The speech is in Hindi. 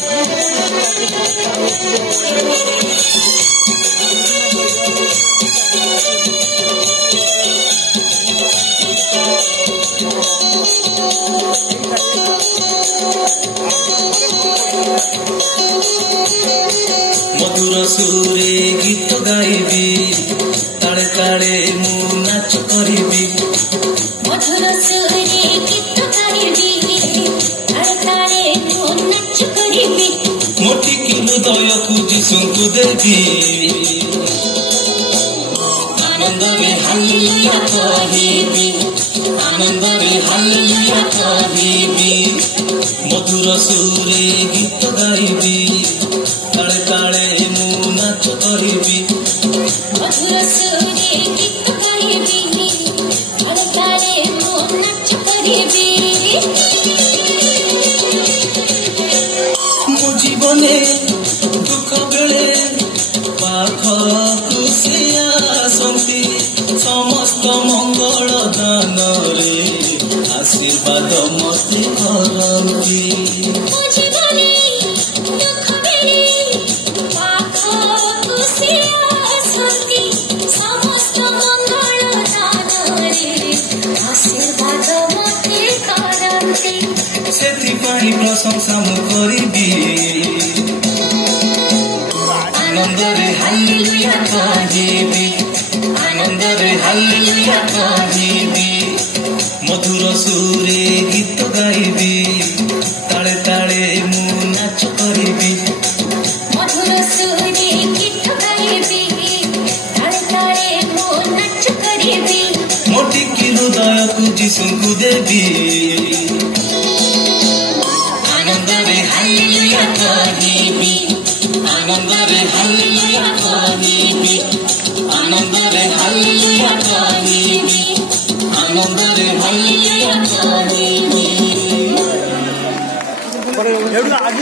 मधुर सुरे गीत गाइबी ताले ताले मु नाच करिबी मधुर सुरे गीत गाइबी ताले ताले मु नाच करिबी मोटी की हृदय को जिसुଙ୍କୁ देबी आनंद रे हालेलुया कहिबी आनंद रे हालेलुया कहिबी मधुर सुरे गीत गाइबी ताले ताले मु नाच करिबी मधुर सुरे गीत गाइबी ताले ताले मु नाच करिबी मो जीवने दुख बेले पाखकु से आसंती समस्त मंगल दान रे आशीर्वाद मते करंती मो जीवने दुख बेले पाखकु से आसंती समस्त मंगल दान रे आशीर्वाद मते करंती सेथिपाई प्रशंसा मु करिबी आनंद रे हालेलुया कहिबी आनंद रे हालेलुया कहिबी मधुर सुरे गीत गाइबी ताले ताले मु नाच करिबी मधुर सुरे गीत गाइबी ताले ताले मु नाच करिबी मोटी की हृदय को जिसुଙ୍କୁ देबी आनंद रे हालेलुया कहिबी आनंद रे हालेलुया कहिबी आनंद रे हालेलुया कहिबी आनंद रे हालेलुया कहिबी।